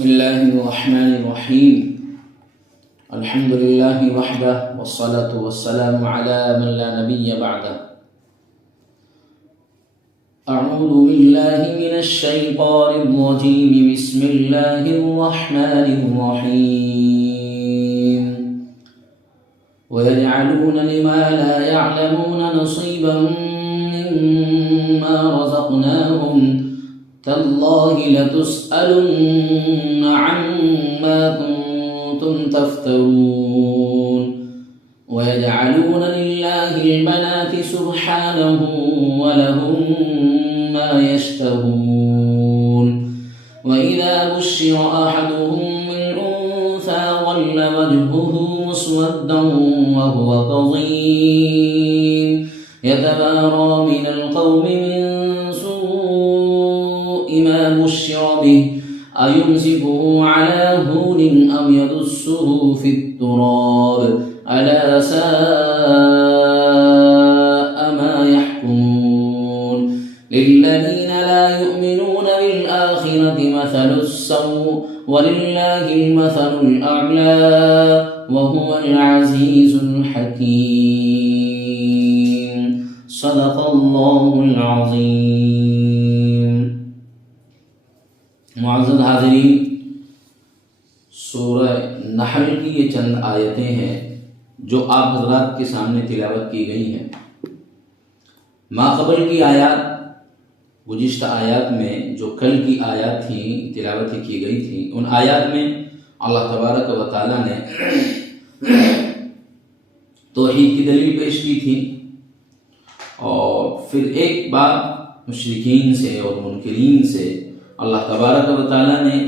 بسم الله الرحمن الرحيم الحمد لله وحده والصلاة والسلام على من لا نبي بعده أعوذ بالله من الشيطان الرجيم بسم الله الرحمن الرحيم ويجعلون لما لا يعلمون نصيبا مما رزقناهم تالله لتسألن عما كنتم تفترون ويجعلون لله البنات سبحانه ولهم ما يشتهون وإذا بشر أحدهم بالأنثى ظل وجهه مسودا وهو كظيم يتبارى من القوم من ما بشر به أيمسكه على هون أم يدسه في التراب ألا ساء ما يحكمون للذين لا يؤمنون بالآخرة مثل السوء ولله المثل الأعلى وهو العزيز الحكيم صدق الله العظيم. معزز حاضرین، سورہ نحل کی یہ چند آیتیں ہیں جو آپ حضرات کے سامنے تلاوت کی گئی ہیں. ماقبل کی آیات، گزشتہ آیات میں جو کل کی آیات تھیں تلاوت کی گئی تھیں، ان آیات میں اللہ تبارک و تعالیٰ نے توحید کی دلیل پیش کی تھی، اور پھر ایک بار مشرکین سے اور منکرین سے اللہ تبارک و تعالیٰ نے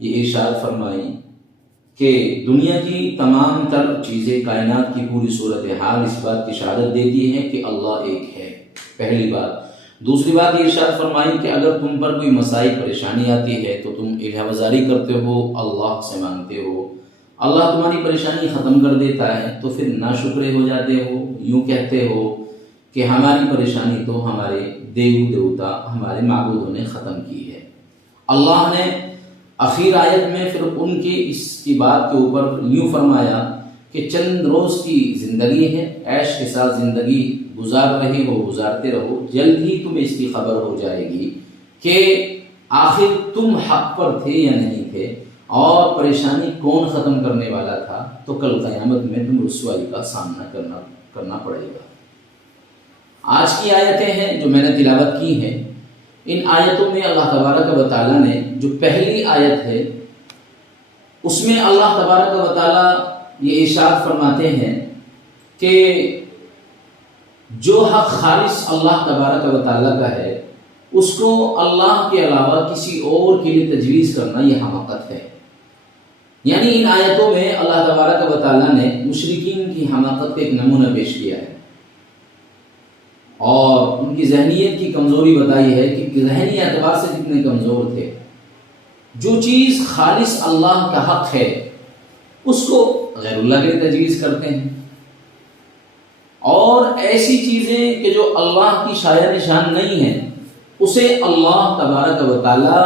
یہ ارشاد فرمائی کہ دنیا کی تمام تر چیزیں، کائنات کی پوری صورتحال اس بات کی شہادت دیتی ہے کہ اللہ ایک ہے، پہلی بات. دوسری بات یہ ارشاد فرمائی کہ اگر تم پر کوئی مسائل پریشانی آتی ہے تو تم الہ وزاری کرتے ہو، اللہ سے مانگتے ہو، اللہ تمہاری پریشانی ختم کر دیتا ہے، تو پھر ناشکرے ہو جاتے ہو، یوں کہتے ہو کہ ہماری پریشانی تو ہمارے دیو دیوتا، ہمارے معبودوں نے ختم کی ہے. اللہ نے اخیر آیت میں پھر ان کی اس کی بات کے اوپر یوں فرمایا کہ چند روز کی زندگی ہے، عیش کے ساتھ زندگی گزار رہے ہو، گزارتے رہو، جلد ہی تمہیں اس کی خبر ہو جائے گی کہ آخر تم حق پر تھے یا نہیں تھے، اور پریشانی کون ختم کرنے والا تھا. تو کل قیامت میں تم رسوائی کا سامنا کرنا پڑے گا. آج کی آیتیں ہیں جو میں نے تلاوت کی ہیں. ان آیتوں میں اللہ تبارک و تعالیٰ نے جو پہلی آیت ہے اس میں اللہ تبارک و تعالیٰ یہ ارشاد فرماتے ہیں کہ جو حق خالص اللہ تبارک و تعالیٰ کا ہے اس کو اللہ کے علاوہ کسی اور کے لیے تجویز کرنا یہ حماقت ہے. یعنی ان آیتوں میں اللہ تبارک و تعالیٰ نے مشرکین کی حماقت کا ایک نمونہ پیش کیا ہے اور ان کی ذہنیت کی کمزوری بتائی ہے کہ ذہنی اعتبار سے کتنے کمزور تھے. جو چیز خالص اللہ کا حق ہے اس کو غیر اللہ کے تجویز کرتے ہیں، اور ایسی چیزیں کہ جو اللہ کی شایع نشان نہیں ہیں اسے اللہ تبارک و تعالیٰ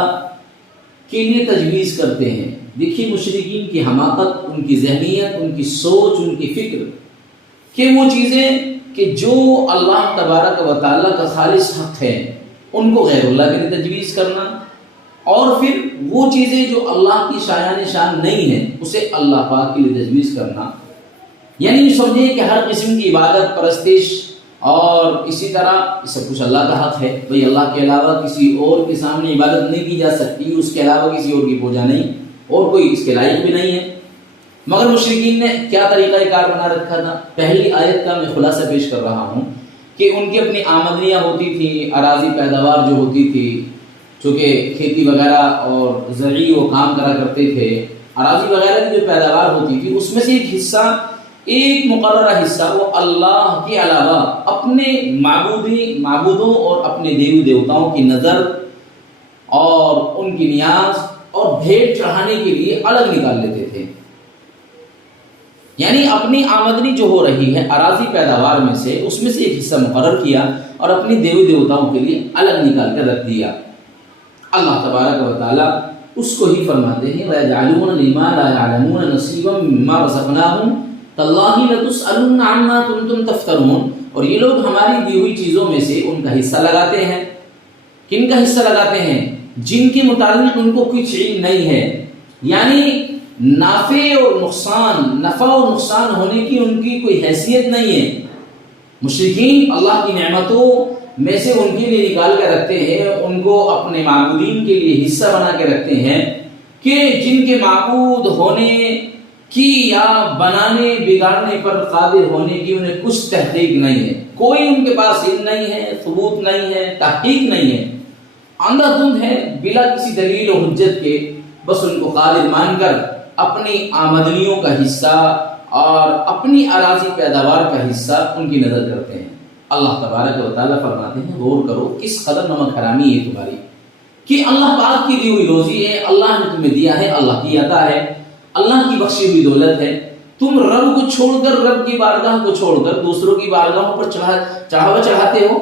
کے لیے تجویز کرتے ہیں. دیکھیے مشرکین کی حماقت، ان کی ذہنیت، ان کی سوچ، ان کی فکر کہ وہ چیزیں کہ جو اللہ تبارک و تعالیٰ کا خالص حق ہے ان کو غیر اللہ کے لیے تجویز کرنا، اور پھر وہ چیزیں جو اللہ کی شایع نشان نہیں ہیں اسے اللہ پاک کے لیے تجویز کرنا. یعنی سمجھیں کہ ہر قسم کی عبادت، پرستش اور اسی طرح سب کچھ اللہ کا حق ہے. بھئی اللہ کے علاوہ کسی اور کے سامنے عبادت نہیں کی جا سکتی، اس کے علاوہ کسی اور کی پوجا نہیں، اور کوئی اس کے لائق بھی نہیں ہے. مگر مشرکین نے کیا طریقہ کار بنا رکھا تھا. پہلی آیت کا میں خلاصہ پیش کر رہا ہوں کہ ان کی اپنی آمدنیاں ہوتی تھیں، اراضی پیداوار جو ہوتی تھی، چونکہ کھیتی وغیرہ اور زرعی وہ کام کرا کرتے تھے، اراضی وغیرہ کی جو پیداوار ہوتی تھی اس میں سے ایک حصہ، ایک مقررہ حصہ وہ اللہ کے علاوہ اپنے معبودوں اور اپنے دیو دیوتاؤں کی نظر اور ان کی نیاز اور بھیٹ چڑھانے کے لیے الگ نکال لیتے تھے. یعنی اپنی آمدنی جو ہو رہی ہے اراضی پیداوار میں سے، اس میں سے ایک حصہ مقرر کیا اور اپنی دیوی دیوتاؤں کے لیے الگ نکال کر رکھ دیا. اللہ تبارک و تعالیٰ اس کو ہی فرماتے ہیں وَيَجْعَلُونَ لِمَا لَا يَعْلَمُونَ نَصِيبًا مِّمَّا رَزَقْنَاهُمْ تَاللَّهِ لَتُسْأَلُنَّ عَمَّا كُنتُمْ تَفْتَرُونَ۔ اور یہ لوگ ہماری دی ہوئی چیزوں میں سے ان کا حصہ لگاتے ہیں۔ کن کا حصہ لگاتے ہیں؟ جن کے متعلق ان کو کچھ علم نہیں ہے، یعنی نفع اور نقصان ہونے کی ان کی کوئی حیثیت نہیں ہے۔ مشرکین اللہ کی نعمتوں میں سے ان کے لیے نکال کے رکھتے ہیں، ان کو اپنے معبودین کے لیے حصہ بنا کے رکھتے ہیں کہ جن کے معبود ہونے کی یا بنانے بگاڑنے پر قادر ہونے کی انہیں کچھ تحقیق نہیں ہے، کوئی ان کے پاس علم نہیں ہے، ثبوت نہیں ہے، تحقیق نہیں ہے، اندھا دھند ہے، بلا کسی دلیل و حجت کے بس ان کو قادر مان کر اپنی آمدنیوں کا حصہ اور اپنی اراضی پیداوار کا حصہ ان کی نظر کرتے ہیں۔ اللہ تبارک و تعالیٰ فرماتے ہیں غور کرو کس قدر نمک حرامی ہے تمہاری، کہ اللہ پاک کی دی ہوئی روزی ہے، اللہ نے تمہیں دیا ہے، اللہ کی عطا ہے، اللہ کی بخشی ہوئی دولت ہے، تم رب کو چھوڑ کر، رب کی بارگاہ کو چھوڑ کر دوسروں کی بارگاہوں پر چڑھاوا چڑھاتے ہو،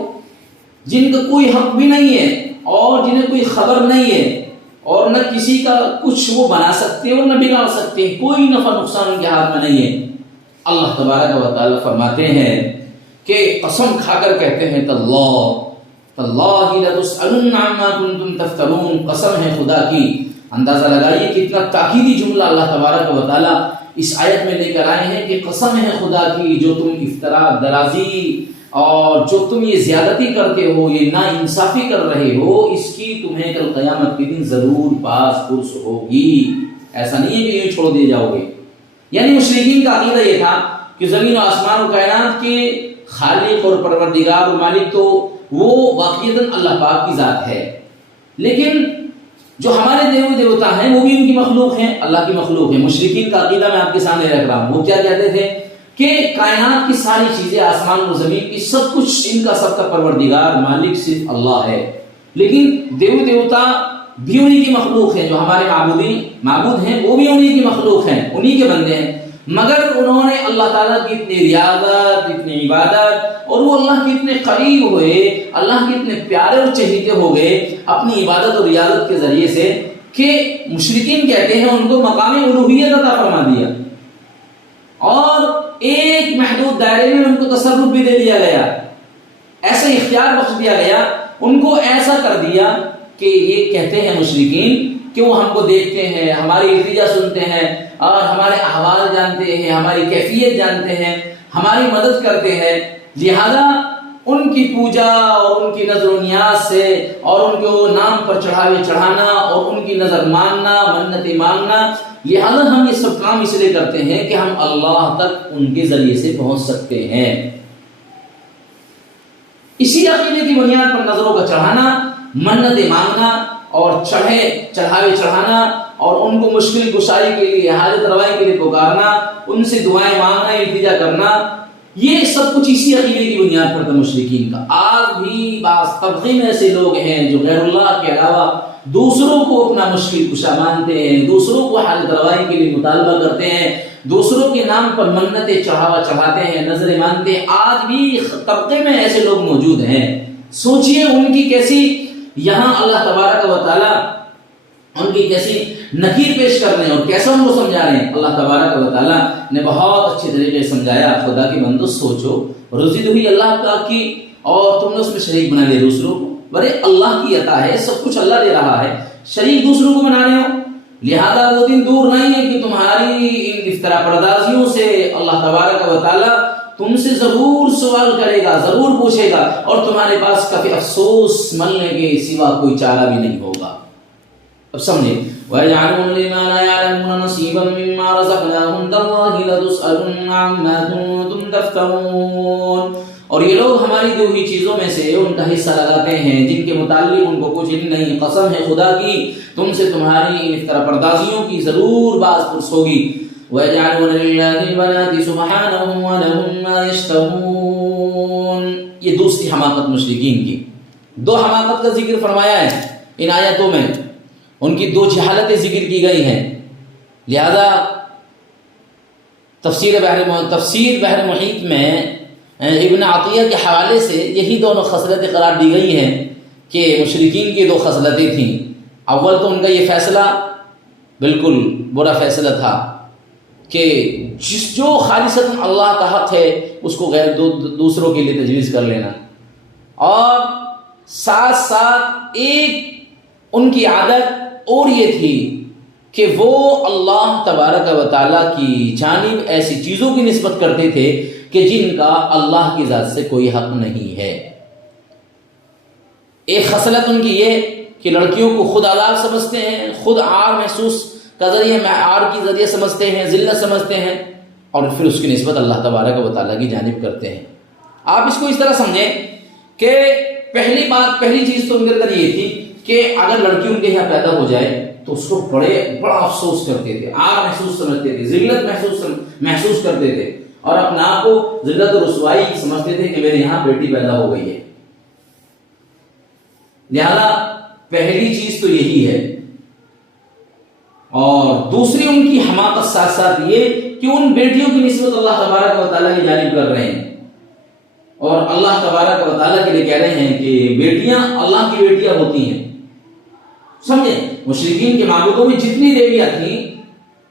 جن کا کوئی حق بھی نہیں ہے اور جنہیں کوئی خبر نہیں ہے اور نہ کسی کا کچھ وہ بنا سکتے اور نہ بگاڑ سکتے، کوئی نفع نقصان ان کے ہاتھ میں نہیں ہے۔ اللہ تبارک و تعالیٰ فرماتے ہیں کہ قسم کھا کر کہتے ہیں تاللہ لتسألن عما کنتم تفترون، قسم ہے خدا کی۔ اندازہ لگائیے کتنا تاکیدی جملہ اللہ تبارک و تعالیٰ اس آیت میں لے کر آئے ہیں کہ قسم ہے خدا کی جو تم افطرا درازی اور جو تم یہ زیادتی کرتے ہو، یہ نا انصافی کر رہے ہو، اس کی تمہیں کل قیامت کے دن ضرور باز پرس ہوگی۔ ایسا نہیں ہے کہ یہ چھوڑ دیے جاؤ گے۔ یعنی مشرکین کا عقیدہ یہ تھا کہ زمین و آسمان و کائنات کے خالق اور پروردگار و مالک تو وہ واقعتاً اللہ پاک کی ذات ہے، لیکن جو ہمارے دیو دیوتا ہیں وہ بھی ان کی مخلوق ہیں، اللہ کی مخلوق ہیں۔ مشرکین کا عقیدہ میں آپ کے سامنے رکھ رہا ہوں۔ وہ کیا کہتے تھے کہ کائنات کی ساری چیزیں، آسمان و زمین کی سب کچھ، ان کا سب کا پروردگار مالک صرف اللہ ہے، لیکن دیو دیوتا بھی انہی کی مخلوق ہیں، جو ہمارے معبود ہیں وہ بھی انہی کی مخلوق ہیں، انہی کے بندے ہیں، مگر انہوں نے اللہ تعالیٰ کی اتنی ریاضت، اتنی عبادت، اور وہ اللہ کے اتنے قریب ہوئے، اللہ کے اتنے پیارے اور چہیتے ہو گئے اپنی عبادت اور ریاضت کے ذریعے سے کہ مشرکین کہتے ہیں ان کو مقام الوہیت عطا فرما دیا اور ایک محدود دائرے میں ان کو تصرف بھی دے دیا گیا، ایسا اختیار بخش دیا گیا، ان کو ایسا کر دیا کہ یہ کہتے ہیں مشرکین کہ وہ ہم کو دیکھتے ہیں، ہماری التجا سنتے ہیں اور ہمارے احوال جانتے ہیں، ہماری کیفیت جانتے ہیں، ہماری مدد کرتے ہیں، لہذا ان کی پوجا اور ان کی نظر و نیاز سے اور ان کو نام پر چڑھاوے چڑھانا اور ان کی نظر ماننا، منتیں مانگنا، لہذا ہم یہ سب کام اس لیے کرتے ہیں کہ ہم اللہ تک ان کے ذریعے سے پہنچ سکتے ہیں۔ اسی عقیدے کی بنیاد پر نظروں کا چڑھانا، منتیں مانگنا اور چڑھاوے چڑھانا اور ان کو مشکل کشائی کے لیے، حاجت روائی کے لیے پکارنا، ان سے دعائیں مانگنا، التجا کرنا، یہ سب کچھ اسی عقیدے کی بنیاد پر تھا مشرکین کا۔ آج بھی بعض طبقے میں ایسے لوگ ہیں جو غیر اللہ کے علاوہ دوسروں کو اپنا مشکل کشا مانتے ہیں، دوسروں کو حاجت روائی کے لیے مطالبہ کرتے ہیں، دوسروں کے نام پر منتیں چڑھاتے ہیں، نظریں مانتے ہیں۔ آج بھی طبقے میں ایسے لوگ موجود ہیں۔ سوچئے ان کی کیسی یہاں اللہ تبارک و تعالی ان کی کیسی نکیر پیش کر رہے ہیں اور کیسا ان کو سمجھا رہے ہیں۔ اللہ تبارک و تعالی نے بہت اچھے طریقے سے سمجھایا۔ خدا کی بندو سوچو، روزی تو ہوئی اللہ پاک کی اور تم نے اس میں شریک بنا لیا دوسروں کو۔ برے اللہ کی عطا ہے، سب کچھ اللہ دے رہا ہے، شریک دوسروں کو بنا رہے ہو۔ لہذا وہ دن دور نہیں ہے کہ تمہاری ان افطرا پردازیوں سے اللہ تبارک و تعالی تم سے ضرور سوال کرے گا، ضرور پوچھے گا، اور تمہارے پاس کبھی افسوس ملنے کے سوا کوئی چارہ بھی نہیں ہوگا۔ اب سمجھے وَيَجْعَلُونَ لِمَا لَا يَعْلَمُونَ نَصِيبًا مِّمَّا رَزَقْنَاهُمْ تَاللَّهِ لَتُسْأَلُنَّ عَمَّا كُنتُمْ تَفْتَرُونَ۔ اور یہ لوگ ہماری دی ہوئی چیزوں میں سے ان کا حصہ لگاتے ہیں جن کے متعلق ان کو کچھ علم نہیں۔ قسم ہے خدا کی تم سے تمہاری افطرا پردازیوں کی ضرور باز پرس ہوگی۔ وَيَجْعَلُونَ لِلَّهِ الْبَنَاتِ سُبْحَانَهُ وَلَهُم مَّا يَشْتَهُونَ۔ یہ دوسری حماقت مشرکین کی۔ دو حماقت کا ذکر فرمایا ہے ان آیتوں میں، ان کی دو جہالتیں ذکر کی گئی ہیں۔ لہذا تفسیر بحر محیط میں ابن عطیہ کے حوالے سے یہی دونوں خصلتیں قرار دی گئی ہیں کہ مشرکین کی دو خصلتیں تھیں۔ اول تو ان کا یہ فیصلہ بالکل برا فیصلہ تھا کہ جو خالصتاً اللہ کا حق ہے اس کو غیر دوسروں کے لیے تجویز کر لینا، اور ساتھ ساتھ ایک ان کی عادت اور یہ تھی کہ وہ اللہ تبارک و تعالیٰ کی جانب ایسی چیزوں کی نسبت کرتے تھے کہ جن کا اللہ کی ذات سے کوئی حق نہیں ہے۔ ایک خصلت ان کی یہ کہ لڑکیوں کو خود عذاب سمجھتے ہیں، خود عار محسوس کا ذریعہ عار کی ذریعہ سمجھتے ہیں، ذلت سمجھتے ہیں، اور پھر اس کی نسبت اللہ تبارک و تعالیٰ کی جانب کرتے ہیں۔ آپ اس کو اس طرح سمجھیں کہ پہلی چیز تو ان کے اندر یہ تھی کہ اگر لڑکی ان کے یہاں پیدا ہو جائے تو اس کو بڑا افسوس کرتے تھے، عار محسوس سمجھتے تھے، ذلت محسوس کرتے تھے، اور اپنے آپ کو ذلت اور رسوائی سمجھتے تھے کہ میرے یہاں بیٹی پیدا ہو گئی ہے۔ لہذا پہلی چیز تو یہی ہے، اور دوسری ان کی حماقت ساتھ ساتھ یہ کہ ان بیٹیوں کی نسبت اللہ تبارک و تعالیٰ کی جانب کر رہے ہیں، اور اللہ تبارک و تعالیٰ کے لیے کہہ رہے ہیں کہ بیٹیاں اللہ کی بیٹیاں ہوتی ہیں۔ سمجھیں، مشرکین کے معبودوں میں جتنی دیویاں تھیں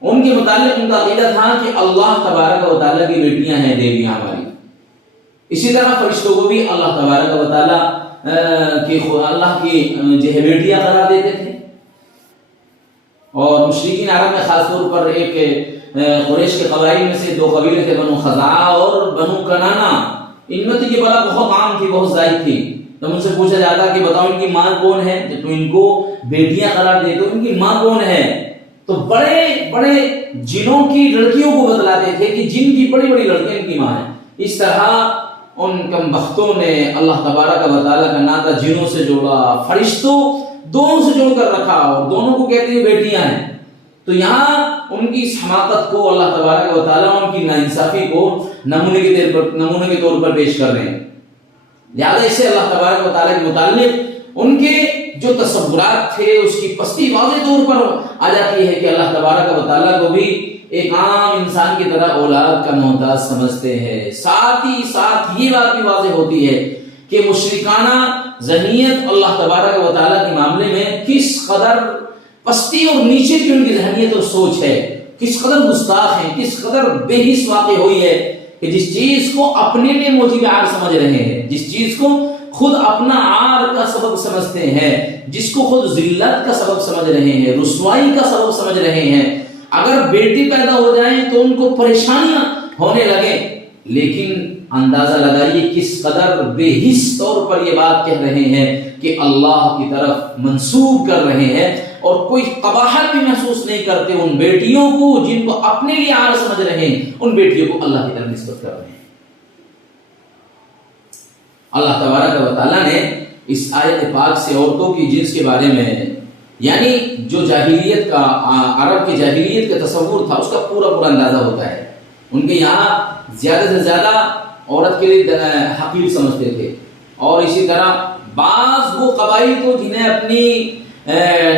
ان کے متعلق ان کا عقیدہ تھا کہ اللہ تبارک و تعالیٰ کی بیٹیاں ہیں دیویاں ہماری۔ اسی طرح فرشتوں کو بھی اللہ تبارک و تعالیٰ اللہ کی جو ہے بیٹیاں قرار دیتے تھے، اور مشرکین عرب میں خاص طور پر ایک قریش کے قبائل میں سے دو قبیلے تھے، بنو خزاعہ اور بنو کنانہ۔ ان میں تو یہ بلا بہت عام تھی، بہت زائد تھی۔ جب ان سے پوچھا جاتا کہ بتاؤ ان کی ماں کون ہے، جب تم ان کو بیٹیاں قرار دیتے ہو ان کی ماں کون ہے، تو بڑے بڑے جنوں کی لڑکیوں کو بتلاتے تھے کہ جن کی بڑی بڑی لڑکیاں ان کی ماں ہیں۔ اس طرح ان کم بختوں نے اللہ تبارک و تعالیٰ کا ناطہ جنوں سے جوڑا، فرشتوں دونوں سے جوڑ کر رکھا، اور دونوں کو کہتے ہیں بیٹیاں ہیں۔ تو یہاں ان کی اس حماقت کو اللہ تبارک و تعالیٰ ان کی ناانصافی کو نمونے کے طور پر پیش کر رہے ہیں۔ لہٰذا اس سے اللہ تبارک و تعالیٰ کے متعلق ان کے جو تصورات تھے اس کی پستی واضح طور پر آ جاتی ہے کہ اللہ تبارک و تعالیٰ کو بھی ایک عام انسان کی طرح اولاد کا محتاج سمجھتے ہیں۔ ساتھ ہی ساتھ یہ بات بھی واضح ہوتی ہے کہ مشرکانہ ذہنیت اللہ تبارک و تعالیٰ کے معاملے میں کس قدر پستی اور نیچے کی ان کی ذہنیت اور سوچ ہے، کس قدر گستاخ ہیں، کس قدر بے حس واقع ہوئی ہے کہ جس چیز کو اپنے لیے موجب عار سمجھ رہے ہیں، جس چیز کو خود اپنا عار کا سبب سمجھتے ہیں، جس کو خود ذلت کا سبب سمجھ رہے ہیں، رسوائی کا سبب سمجھ رہے ہیں، اگر بیٹی پیدا ہو جائیں تو ان کو پریشانیاں ہونے لگیں، لیکن اندازہ لگائیے کس قدر بے حس طور پر یہ بات کہہ رہے ہیں کہ اللہ کی طرف منسوب کر رہے ہیں، اور کوئی قباحت بھی محسوس نہیں کرتے ان بیٹیوں کو جن کو اپنے لیے عار سمجھ رہے ہیں، ان بیٹیوں کو اللہ کی طرف نسبت کر رہے ہیں۔ اللہ تبارک و تعالیٰ نے اس آیت پاک سے عورتوں کی جنس کے بارے میں، یعنی جو جاہلیت کا عرب کے جاہلیت کا تصور تھا اس کا پورا اندازہ ہوتا ہے۔ ان کے یہاں زیادہ سے زیادہ عورت کے لیے حقیر سمجھتے تھے، اور اسی طرح بعض وہ قبائل تو جنہیں اپنی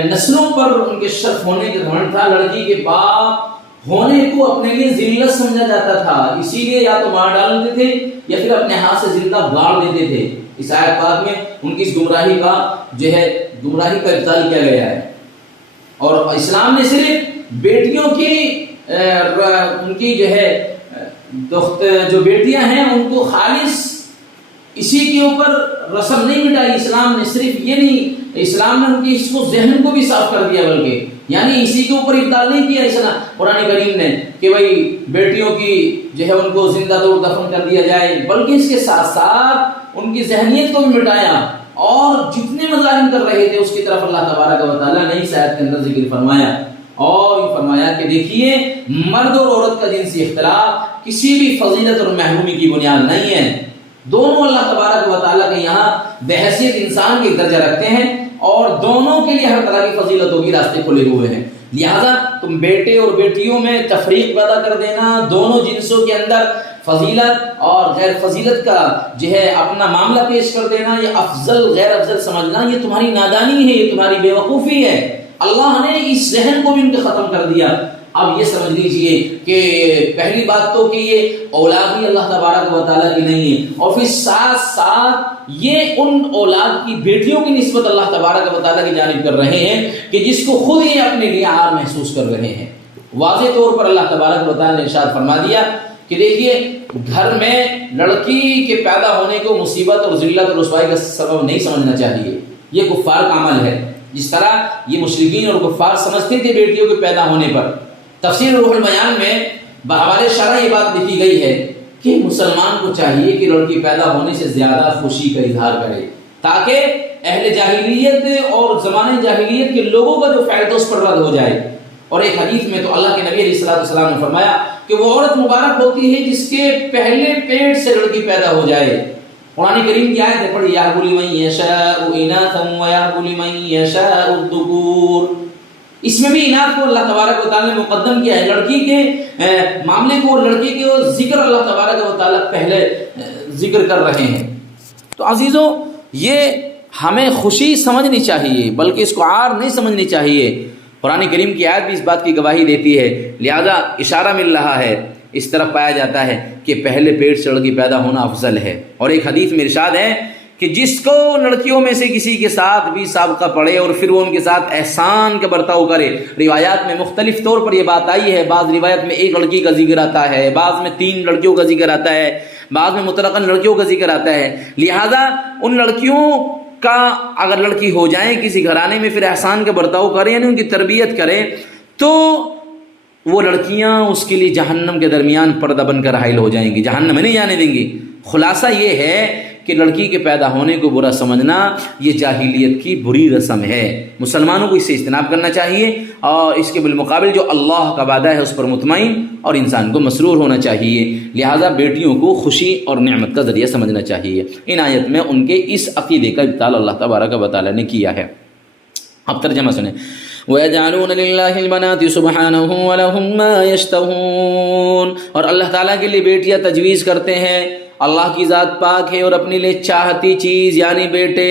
نسلوں پر ان کے شرف ہونے کے گھمنڈ تھا، لڑکی کے باپ ہونے کو اپنے لیے ذلت سمجھا جاتا تھا، اسی لیے یا تو مار ڈالتے تھے یا پھر اپنے ہاتھ سے زندہ گاڑ دیتے تھے۔ اس آیت پاک میں ان کی اس گمراہی کا ابطال کیا گیا ہے، اور اسلام نے صرف بیٹیوں کی ان کی جو بیٹیاں ہیں ان کو خالص اسی کے اوپر رسم نہیں مٹائی۔ اسلام نے صرف یہ نہیں، اسلام نے ان کی اس کو ذہن کو بھی صاف کر دیا، بلکہ یعنی اسی کے اوپر ابطال نہیں کیا اسلام قرآن کریم نے کہ بھائی بیٹیوں کی ان کو زندہ دور دفن کر دیا جائے، بلکہ اس کے ساتھ ساتھ ان کی ذہنیت کو بھی مٹایا، اور جتنے مظالم کر رہے تھے اس کی طرف اللہ تبارک و تعالیٰ نے اس آیت کے اندر ذکر فرمایا، اور یہ فرمایا کہ دیکھیے مرد اور عورت کا جنسی اختلاط کسی بھی فضیلت اور محرومی کی بنیاد نہیں ہے، دونوں اللہ تبارک و تعالیٰ کے یہاں بحیثیت انسان کے درجہ رکھتے ہیں، اور دونوں کے لیے ہر طرح کی فضیلتوں کی راستے کھلے ہوئے ہیں۔ لہذا تم بیٹے اور بیٹیوں میں تفریق پیدا کر دینا، دونوں جنسوں کے اندر فضیلت اور غیر فضیلت کا اپنا معاملہ پیش کر دینا، یہ افضل غیر افضل سمجھنا، یہ تمہاری نادانی ہے، یہ تمہاری بے وقوفی ہے۔ اللہ نے اس ذہن کو بھی ان کے ختم کر دیا۔ اب یہ سمجھ لیجئے کہ پہلی بات تو کہ یہ اولاد ہی اللہ تبارک و تعالیٰ کی نہیں ہے، اور پھر ساتھ ساتھ یہ ان اولاد کی بیٹیوں کی نسبت اللہ تبارک و تعالیٰ کی جانب کر رہے ہیں کہ جس کو خود ہی اپنے لیے عار محسوس کر رہے ہیں۔ واضح طور پر اللہ تبارک و تعالیٰ نے ارشاد فرما دیا کہ دیکھیے گھر میں لڑکی کے پیدا ہونے کو مصیبت اور ذلت اور رسوائی کا سبب نہیں سمجھنا چاہیے، یہ کفار کا عمل ہے، جس طرح یہ مشرکین اور کفار سمجھتے تھے بیٹیوں کے پیدا ہونے پر۔ تفسیر روح البیان میں ہمارے شرح یہ بات لکھی گئی ہے کہ مسلمان کو چاہیے کہ لڑکی پیدا ہونے سے زیادہ خوشی کا اظہار کرے، تاکہ اہل جاہلیت اور زمانے جاہلیت کے لوگوں کا جو فائدہ اس پر رد ہو جائے۔ اور ایک حدیث میں تو اللہ کے نبی علیہ السلام نے فرمایا کہ وہ عورت مبارک ہوتی ہے جس کے پہلے پیٹ سے لڑکی پیدا ہو جائے۔ قرآن کریم کی آیت ہے پڑھی، یَهْبُ لِمَن يَشَاءُ إِنَاثًا وَيَهْبُ لِمَن يَشَاءُ الذُّكُورَ۔ اس میں بھی اناث کو اللہ تبارک و تعالیٰ نے مقدم کیا ہے، لڑکی کے معاملے کو اور لڑکی کے ذکر اللہ تبارک و تعالیٰ پہلے ذکر کر رہے ہیں۔ تو عزیزو، یہ ہمیں خوشی سمجھنی چاہیے بلکہ اس کو عار نہیں سمجھنی چاہیے۔ قرآن کریم کی آیت بھی اس بات کی گواہی دیتی ہے، لہذا اشارہ مل رہا ہے، اس طرف پایا جاتا ہے کہ پہلے پیٹ سے لڑکی پیدا ہونا افضل ہے۔ اور ایک حدیث میں ارشاد ہے کہ جس کو لڑکیوں میں سے کسی کے ساتھ بھی سابقہ پڑے اور پھر وہ ان کے ساتھ احسان کا برتاؤ کرے، روایات میں مختلف طور پر یہ بات آئی ہے، بعض روایت میں ایک لڑکی کا ذکر آتا ہے، بعض میں 3 لڑکیوں کا ذکر آتا ہے، بعض میں مطلقاً لڑکیوں کا ذکر آتا ہے، لہذا ان لڑکیوں کا اگر لڑکی ہو جائیں کسی گھرانے میں، پھر احسان کا برتاؤ کریں یعنی ان کی تربیت کریں، تو وہ لڑکیاں اس کے لیے جہنم کے درمیان پردہ بن کر حائل ہو جائیں گی، جہنم میں نہیں جانے دیں گی۔ خلاصہ یہ ہے کہ لڑکی کے پیدا ہونے کو برا سمجھنا یہ جاہلیت کی بری رسم ہے، مسلمانوں کو اس سے اجتناب کرنا چاہیے، اور اس کے بالمقابل جو اللہ کا وعدہ ہے اس پر مطمئن اور انسان کو مسرور ہونا چاہیے۔ لہٰذا بیٹیوں کو خوشی اور نعمت کا ذریعہ سمجھنا چاہیے۔ ان آیت میں ان کے اس عقیدے کا ابطال اللہ تبارک و تعالیٰ نے کیا ہے۔ اب ترجمہ سنیں، وَيَجْعَلُونَ لِلَّهِ الْبَنَاتِ سُبْحَانَهُ وَلَهُم مَّا يَشْتَهُونَ، اور اللہ تعالیٰ کے لیے بیٹیاں تجویز کرتے ہیں، اللہ کی ذات پاک ہے اور اپنے لیے چاہتی چیز یعنی بیٹے،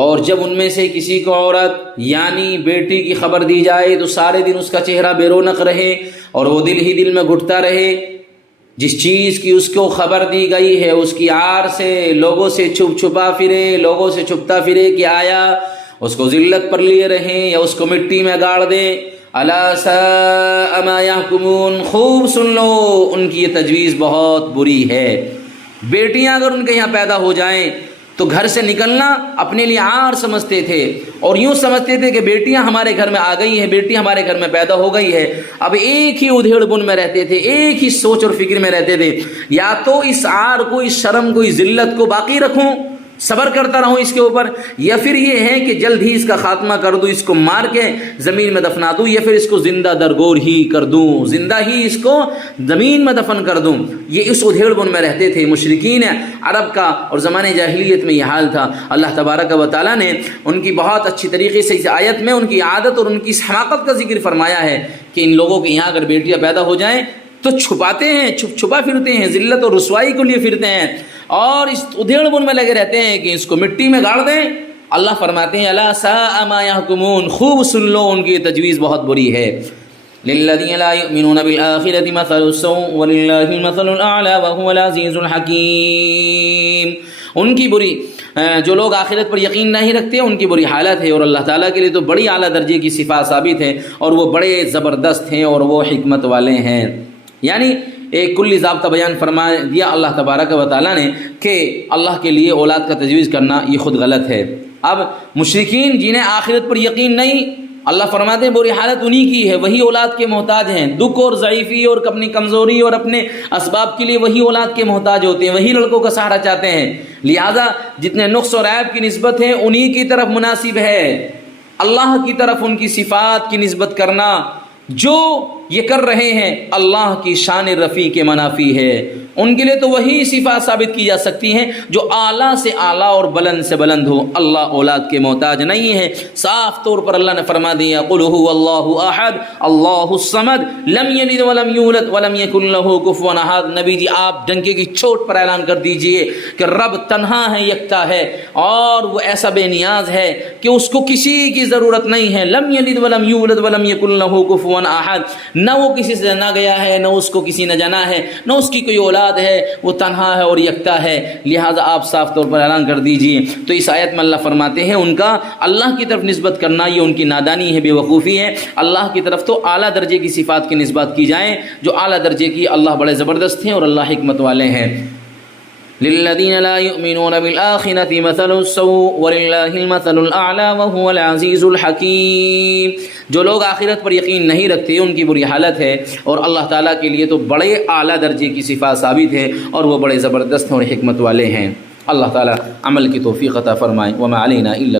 اور جب ان میں سے کسی کو عورت یعنی بیٹی کی خبر دی جائے تو سارے دن اس کا چہرہ بے رونق رہے اور وہ دل ہی دل میں گھٹتا رہے۔ جس چیز کی اس کو خبر دی گئی ہے اس کی عار سے لوگوں سے چھپا پھرے، لوگوں سے چھپتا پھرے کہ آیا اس کو ذلت پر لیے رہیں یا اس کو مٹی میں گاڑ دیں۔ الا ساء ما يحكمون، خوب سن لو ان کی یہ تجویز بہت بری ہے۔ بیٹیاں اگر ان کے یہاں پیدا ہو جائیں تو گھر سے نکلنا اپنے لیے عار سمجھتے تھے، اور یوں سمجھتے تھے کہ بیٹیاں ہمارے گھر میں آ گئی ہیں، بیٹی ہمارے گھر میں پیدا ہو گئی ہے۔ اب ایک ہی ادھیڑ بن میں رہتے تھے، ایک ہی سوچ اور فکر میں رہتے تھے، یا تو اس عار کو، اس شرم کو، اس ذلت کو باقی رکھوں، صبر کرتا رہوں اس کے اوپر، یا پھر یہ ہے کہ جلد ہی اس کا خاتمہ کر دوں، اس کو مار کے زمین میں دفنا دوں، یا پھر اس کو زندہ درگور ہی کر دوں، زندہ ہی اس کو زمین میں دفن کر دوں۔ یہ اس ادھیڑ بن میں رہتے تھے مشرکین عرب کا، اور زمانے جاہلیت میں یہ حال تھا۔ اللہ تبارک و تعالیٰ نے ان کی بہت اچھی طریقے سے اس آیت میں ان کی عادت اور ان کی اس حماقت کا ذکر فرمایا ہے کہ ان لوگوں کے یہاں اگر بیٹیاں پیدا ہو جائیں تو چھپاتے ہیں، چھپا پھرتے ہیں، ذلت اور رسوائی کو لیے پھرتے ہیں، اور اس ادھیڑ بن میں لگے رہتے ہیں کہ اس کو مٹی میں گاڑ دیں۔ اللہ فرماتے ہیں الا ساء ما يحكمون، خوب سن لو ان کی تجویز بہت بری ہے۔ للذین لا یؤمنون بالآخرۃ مثل السوء وللہ المثل الاعلی وهو العزیز الحکیم، ان کی بری، جو لوگ آخرت پر یقین نہیں رکھتے ان کی بری حالت ہے، اور اللہ تعالیٰ کے لیے تو بڑی اعلیٰ درجے کی صفات ثابت ہیں، اور وہ بڑے زبردست ہیں اور وہ حکمت والے ہیں۔ یعنی ایک کلی ضابطہ بیان فرما دیا اللہ تبارک و تعالیٰ نے کہ اللہ کے لیے اولاد کا تجویز کرنا یہ خود غلط ہے۔ اب مشرکین جنہیں آخرت پر یقین نہیں، اللہ فرماتے ہیں بری حالت انہی کی ہے، وہی اولاد کے محتاج ہیں، دکھ اور ضعیفی اور اپنی کمزوری اور اپنے اسباب کے لیے وہی اولاد کے محتاج ہوتے ہیں، وہی لڑکوں کا سہارا چاہتے ہیں۔ لہذا جتنے نقص اور عیب کی نسبت ہے انہی کی طرف مناسب ہے، اللہ کی طرف ان کی صفات کی نسبت کرنا جو یہ کر رہے ہیں اللہ کی شان رفیع کے منافی ہے۔ ان کے لیے تو وہی صفات ثابت کی جا سکتی ہیں جو اعلیٰ سے اعلیٰ اور بلند سے بلند ہو، اللہ اولاد کے محتاج نہیں ہے۔ صاف طور پر اللہ نے فرما دیا قل هو اللہ احد اللہ الصمد لم یلد ولم یولد ولم یکن له کفوا احد۔ نبی جی آپ ڈنکے کی چوٹ پر اعلان کر دیجئے کہ رب تنہا ہے، یکتا ہے، اور وہ ایسا بے نیاز ہے کہ اس کو کسی کی ضرورت نہیں ہے۔ لم یلد ولم یولد ولم یکن له کفوا احد، نہ وہ کسی سے جانا گیا ہے، نہ اس کو کسی نے جانا ہے، نہ اس کی کوئی اولاد ہے، وہ تنہا ہے اور یکتا ہے، لہٰذا آپ صاف طور پر اعلان کر دیجئے۔ تو اس آیت میں اللہ فرماتے ہیں ان کا اللہ کی طرف نسبت کرنا یہ ان کی نادانی ہے، بے وقوفی ہے۔ اللہ کی طرف تو اعلیٰ درجے کی صفات کی نسبت کی جائیں جو اعلیٰ درجے کی، اللہ بڑے زبردست ہیں اور اللہ حکمت والے ہیں۔ للذین لا یؤمنون بالآخرة مثل السوء وللہ المثل الاعلی وهو العزیز الحکیم۔ جو لوگ آخرت پر یقین نہیں رکھتے ان کی بری حالت ہے، اور اللہ تعالیٰ کے لیے تو بڑے اعلیٰ درجے کی صفات ثابت ہے اور وہ بڑے زبردست اور حکمت والے ہیں۔ اللہ تعالیٰ عمل کی توفیق عطا فرمائے۔ وما علینا الا